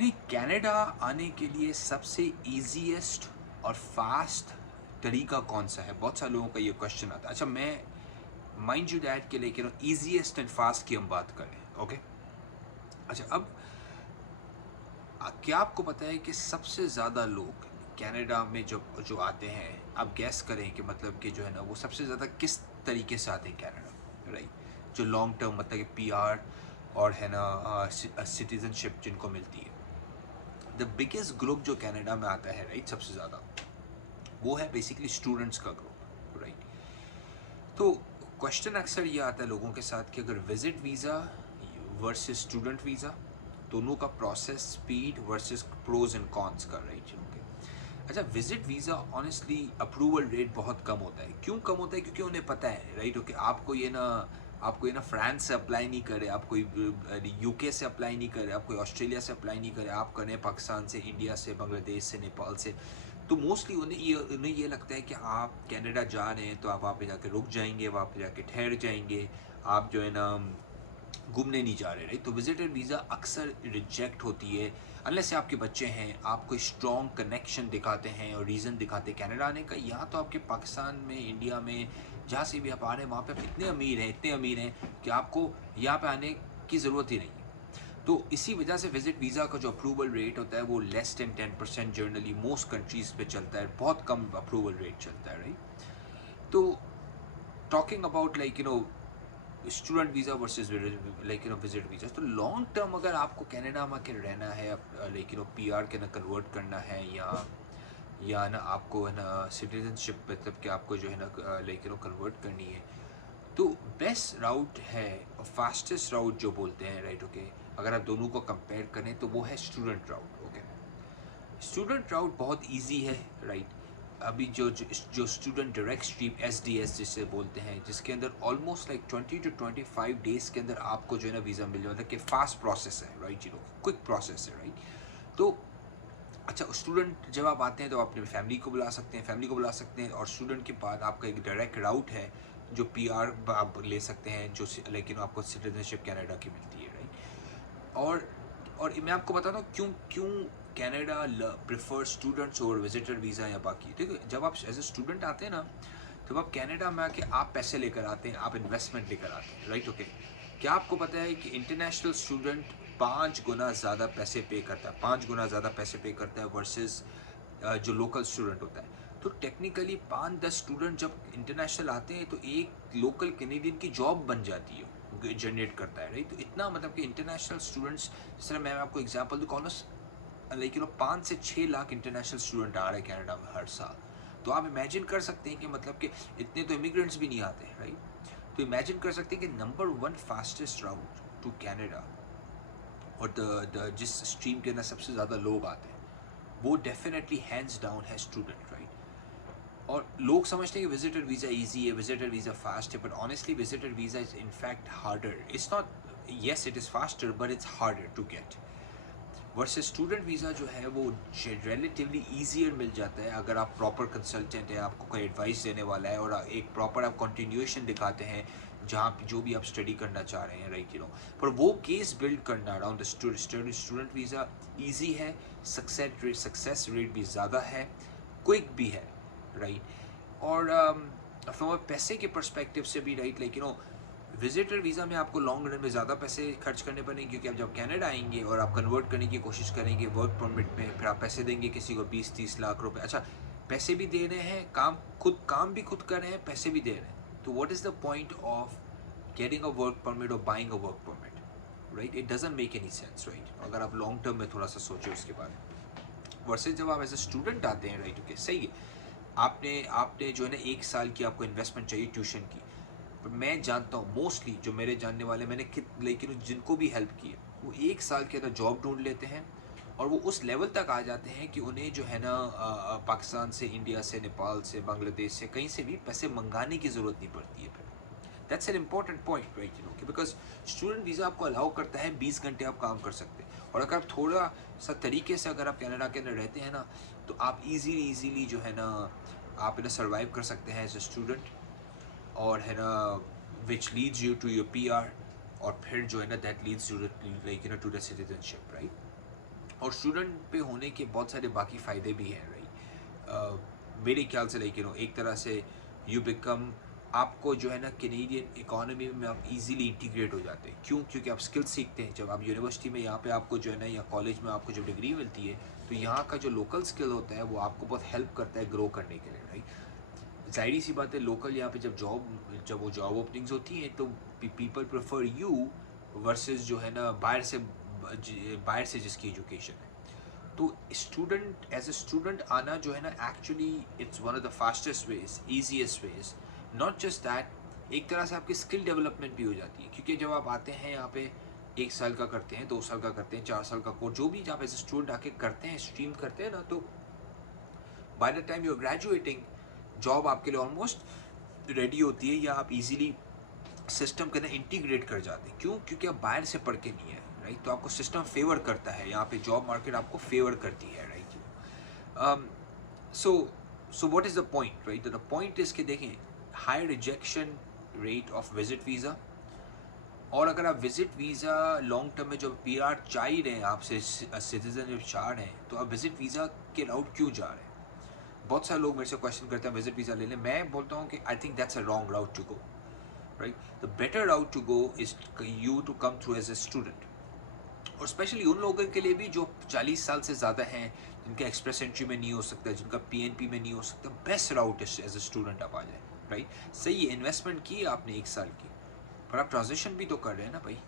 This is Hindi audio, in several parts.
नहीं, कनाडा आने के लिए सबसे ईजीएस्ट और फास्ट तरीका कौन सा है? बहुत सारे लोगों का ये क्वेश्चन आता है। अच्छा, मैं माइंड यू दैट के लिए ईजीएस्ट एंड फास्ट की हम बात करें, ओके? अच्छा, अब क्या आपको पता है कि सबसे ज़्यादा लोग कनाडा में जब जो आते हैं, आप गैस करें कि मतलब कि जो है ना वो सबसे ज़्यादा किस तरीके से आते हैं कनाडा, राइट? जो लॉन्ग टर्म मतलब कि पीआर और है ना सिटीजनशिप जिनको मिलती है। द बिगेस्ट ग्रुप जो कनाडा में आता है, राइट, सबसे ज़्यादा वो है बेसिकली स्टूडेंट्स का ग्रुप, राइट? तो क्वेश्चन अक्सर ये आता है लोगों के साथ कि अगर visit visa versus student visa, दोनों का process speed versus pros and cons का, राइट? ओके। अच्छा, visit visa honestly approval rate बहुत कम होता है। क्यों कम होता है? क्योंकि उन्हें पता है, राइट, ओके, आपको ये ना फ्रांस से अप्लाई नहीं करे, आप कोई यूके से अप्लाई नहीं करे, आप कोई ऑस्ट्रेलिया से अप्लाई नहीं करे, आप करें पाकिस्तान से, इंडिया से, बांग्लादेश से, नेपाल से। तो मोस्टली उन्हें ये लगता है कि आप कनाडा जा रहे हैं तो आप वहाँ पे जाके रुक जाएंगे, वहाँ पे जाके ठहर जाएंगे, आप जो है ना घूमने नहीं जा रहे, राइट? तो विजिटर वीज़ा अक्सर रिजेक्ट होती है अनलेस से आपके बच्चे हैं, आप कोई स्ट्रॉन्ग कनेक्शन दिखाते हैं और रीज़न दिखाते हैं कनाडा आने का। यहाँ तो आपके पाकिस्तान में, इंडिया में, जहाँ से भी आप आ रहे हैं वहाँ पे आप इतने अमीर हैं कि आपको यहाँ पे आने की ज़रूरत ही नहीं है। तो इसी वजह से विजिट वीज़ा का जो अप्रूवल रेट होता है वो less than 10% generally most countries पे चलता है, बहुत कम अप्रूवल रेट चलता है, राइट? तो talking about student visa versus visit visa, तो लॉन्ग टर्म अगर आपको कनाडा में के रहना है, पीआर के ना कन्वर्ट करना है, या ना आपको है ना सिटीजनशिप मतलब कि आपको जो है ना कन्वर्ट करनी है, तो बेस्ट राउट है और फास्टेस्ट राउट जो बोलते हैं, राइट, ओके, अगर आप दोनों को कंपेयर करें तो वो है स्टूडेंट राउट, ओके? स्टूडेंट राउट बहुत इजी है, राइट? अभी जो स्टूडेंट डायरेक्ट स्ट्रीम एसडीएस जिसे बोलते हैं, जिसके अंदर ऑलमोस्ट लाइक 20 to 25 डेज के अंदर आपको जो है ना वीज़ा मिल जाए, मतलब कि फास्ट प्रोसेस है, राइट? क्विक प्रोसेस है, राइट? तो अच्छा, स्टूडेंट जब आप आते हैं तो आप अपनी फैमिली को बुला सकते हैं, और स्टूडेंट के बाद आपका एक डायरेक्ट राउट है जो पीआर आप ले सकते हैं, जो लेकिन आपको सिटीजनशिप कनाडा की मिलती है, राइट? और मैं आपको बताता हूँ क्यों क्यों कनाडा प्रेफर स्टूडेंट्स और विजिटर वीज़ा या बाकी। देखो, जब आप एज ए स्टूडेंट आते हैं ना, जब आप कनाडा में आके आप पैसे लेकर आते हैं, आप इन्वेस्टमेंट लेकर आते हैं, राइट, ओके? क्या आपको पता है कि इंटरनेशनल स्टूडेंट 5 गुना ज़्यादा पैसे पे करता है, 5 गुना ज़्यादा पैसे पे करता है वर्सेस जो लोकल स्टूडेंट होता है? तो टेक्निकली 5-10 स्टूडेंट जब इंटरनेशनल आते हैं तो एक लोकल कैनेडियन की जॉब बन जाती है, जनरेट करता है, राइट? तो इतना मतलब कि इंटरनेशनल स्टूडेंट्स, जिस तरह मैं आपको एग्जांपल दूं, ऑलमोस्ट 5 से 6 लाख इंटरनेशनल स्टूडेंट आ रहे हैं कनाडा में हर साल। तो आप इमेजिन कर सकते हैं कि मतलब कि इतने तो इमिग्रेंट्स भी नहीं आते, राइट? तो इमेजिन कर सकते हैं कि number one fastest route to Canada और द जिस स्ट्रीम के अंदर सबसे ज़्यादा लोग आते हैं, वो डेफिनेटली हैंड्स डाउन है स्टूडेंट, राइट? और लोग समझते हैं कि विजिटर वीज़ा इजी है, विजिटर वीज़ा फास्ट है, but honestly visitor visa is in fact harder. It's not, yes it is faster but it's harder to get. Versus student visa जो है वो रिलेटिवली ईजियर मिल जाता है अगर आप प्रॉपर कंसल्टेंट है, आपको कोई एडवाइस देने वाला है, और एक प्रॉपर आप कंटिन्यूएशन दिखाते हैं जहाँ जो भी आप स्टडी करना चाह रहे हैं, राइट? पर वो केस बिल्ड करना around the student visa easy है, सक्सेस रेट भी ज़्यादा है, क्विक भी है, राइट? और फ्रॉम पैसे के परस्पेक्टिव से भी, राइट, विजिटर वीज़ा में आपको लॉन्ग रन में ज़्यादा पैसे खर्च करने पड़ेंगे, क्योंकि आप जब कनाडा आएंगे और आप कन्वर्ट करने की कोशिश करेंगे वर्क परमिट में, फिर आप पैसे देंगे किसी को 20-30 लाख रुपए। अच्छा, पैसे भी दे रहे हैं, काम भी खुद कर रहे हैं, पैसे भी दे रहे हैं, तो what is the point of getting a work permit और buying a work permit, right? It doesn't make any sense, right? अगर आप लॉन्ग टर्म में थोड़ा सा सोचें उसके बारे में। वर्सेज जब आप एज ए स्टूडेंट आते हैं, राइट, ओके, सही है, आपने आपने जो है ना 1 साल की आपको इन्वेस्टमेंट चाहिए ट्यूशन की। पर मैं जानता हूँ मोस्टली जो मेरे जानने वाले, मैंने लेकिन जिनको भी हेल्प की है, वो 1 साल के अंदर जॉब ढूंढ लेते हैं, और वो उस लेवल तक आ जाते हैं कि उन्हें जो है ना पाकिस्तान से, इंडिया से, नेपाल से, बांग्लादेश से, कहीं से भी पैसे मंगाने की ज़रूरत नहीं पड़ती है फिर। That's an important point, right? कि बिकॉज स्टूडेंट वीज़ा आपको अलाउ करता है 20 घंटे आप काम कर सकते हैं, और अगर आप थोड़ा सा तरीके से अगर आप कनाडा के अंदर रहते हैं ना, तो आप इजीली जो है ना आप इन्हें सर्वाइव कर सकते हैं एज ए स्टूडेंट, और है ना which leads you to your PR, और फिर जो है ना that leads you to the citizenship, right? और स्टूडेंट पे होने के बहुत सारे बाकी फ़ायदे भी हैं, राइट। मेरे ख्याल से लाइक एक तरह से यू बिकम, आपको जो है ना कैनेडियन इकोनॉमी में आप इजीली इंटीग्रेट हो जाते हैं। क्यों? क्योंकि आप स्किल्स सीखते हैं जब आप यूनिवर्सिटी में, यहाँ पे आपको जो है ना, या कॉलेज में आपको जब डिग्री मिलती है, तो यहाँ का जो लोकल स्किल होता है वो आपको बहुत हेल्प करता है ग्रो करने के लिए, राइट। ज़ाहिर सी बात है, लोकल यहाँ पे जब वो जॉब ओपनिंग्स होती हैं तो पीपल प्रेफर यू वर्सेस जो है ना बाहर से जिसकी एजुकेशन है। तो स्टूडेंट, एज ए स्टूडेंट आना जो है ना, actually it's one of the fastest ways, easiest ways. Not just that, एक तरह से आपकी स्किल डेवलपमेंट भी हो जाती है, क्योंकि जब आप आते हैं यहाँ पे 1 साल का करते हैं, 2 साल का करते हैं, 4 साल का कोर्स, जो भी आप एज ए स्टूडेंट आके करते हैं, स्ट्रीम करते हैं ना, तो by the time you are graduating, job आपके लिए ऑलमोस्ट रेडी होती है, या आप इजीली सिस्टम के अंदर इंटीग्रेट कर जाते हैं। क्यों? क्योंकि आप बाहर से पढ़ के नहीं है, राइट। तो आपको सिस्टम फेवर करता है, यहाँ पे जॉब मार्केट आपको फेवर करती है, right. So so what is the point, right? The point is कि देखें, high rejection rate of visit visa, और अगर आप विजिट वीज़ा लॉन्ग टर्म में जो PR चाह ही रहे हैं, आपसे सिटीजनशिप चाह रहे हैं, तो आप विजिट वीज़ा के राउट क्यों जा रहे हैं? बहुत सारे लोग मेरे से क्वेश्चन करते हैं विजिट वीज़ा ले लें। मैं बोलता हूँ कि I think that's a wrong route to go, right? The better route to go is you to come through as a student, और स्पेशली उन लोगों के लिए भी जो 40 साल से ज़्यादा हैं, जिनका एक्सप्रेस एंट्री में नहीं हो सकता, जिनका PNP में नहीं हो सकता, best route as a student आप आ जाए, राइट। सही है, इन्वेस्टमेंट की आपने 1 साल की, पर आप ट्रांजेक्शन भी तो कर रहे हैं ना भाई,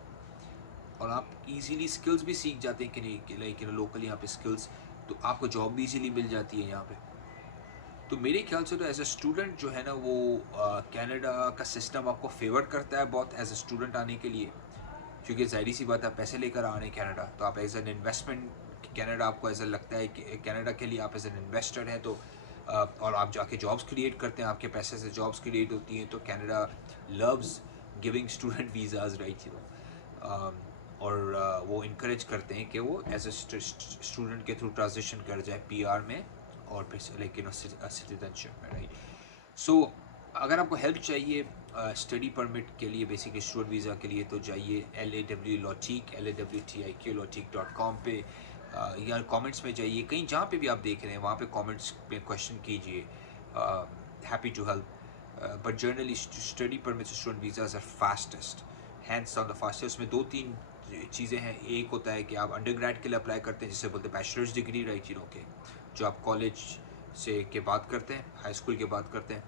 और आप इजीली स्किल्स भी सीख जाते हैं कि लाइक लोकल यहाँ पे स्किल्स, तो आपको जॉब भी इजीली मिल जाती है यहाँ पे। तो मेरे ख्याल से तो एज ए स्टूडेंट जो है ना, वो कनाडा का सिस्टम आपको फेवर करता है बहुत एज ए स्टूडेंट आने के लिए, क्योंकि ज़ाहिर सी बात है, पैसे लेकर आ रहे हैं कनाडा, तो आप एज एन इन्वेस्टमेंट, कनाडा आपको ऐसा लगता है कि कनाडा के लिए आप एज एन इन्वेस्टर हैं, तो और आप जाके जॉब्स क्रिएट करते हैं, आपके पैसे से जॉब्स क्रिएट होती हैं, तो Canada loves giving student visas, right, और वो इनक्रेज करते हैं कि वो एज ए स्टूडेंट के थ्रू ट्रांजिशन कर जाए PR में, और फिर लेकिन सिटीजनशिप में, राइट। सो अगर आपको हेल्प चाहिए स्टडी परमिट के लिए, बेसिकली स्टूडेंट वीज़ा के लिए, तो जाइए LAW Lawtique, LAWTIQ Lawtique.com पे, या कमेंट्स में जाइए, कहीं जहाँ पे भी आप देख रहे हैं वहाँ पे कमेंट्स में क्वेश्चन कीजिए, happy to help. But generally study permit student visas are fastest, hands down the fastest. उसमें 2-3 चीज़ें हैं। एक होता है कि आप अंडरग्रेड के लिए अप्लाई करते हैं, जिसे बोलते हैं बैचलर्स डिग्री, राइट, के जो आप कॉलेज से के बाद करते हैं, हाई स्कूल के बाद करते हैं,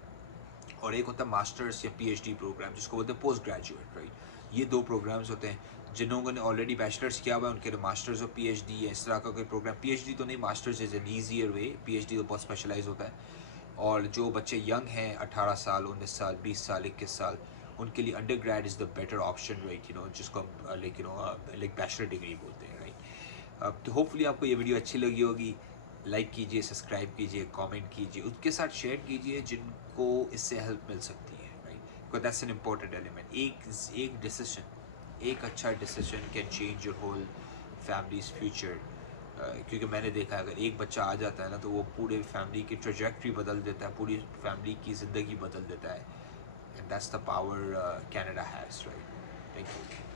और एक होता है मास्टर्स या PhD प्रोग्राम, जिसको बोलते हैं पोस्ट ग्रेजुएट, राइट। ये 2 प्रोग्राम्स होते हैं। जिन लोगों ने ऑलरेडी बैचलर्स किया हुआ है उनके लिए मास्टर्स और PhD या इस तरह का कोई प्रोग्राम। PhD तो नहीं, masters is an easier way, PhD तो बहुत स्पेशलाइज होता है। और जो बच्चे यंग हैं, 18 साल, 19 साल, 20 साल, 21 साल, उनके लिए under grade is the better option, right, जिसको हम लाइक बैचलर डिग्री बोलते हैं, राइट। तो होपफुली आपको ये वीडियो अच्छी लगी होगी। लाइक कीजिए, सब्सक्राइब कीजिए, कमेंट कीजिए, उसके साथ शेयर कीजिए जिनको इससे हेल्प मिल सकती है, right, because that's an important element. एक डिसीजन, एक अच्छा decision can change your whole family's future. क्योंकि मैंने देखा है, अगर एक बच्चा आ जाता है ना, तो वो पूरे फैमिली की ट्रेजेक्ट्री बदल देता है, पूरी फैमिली की ज़िंदगी बदल देता है, and that's the power Canada has, right. Thank you.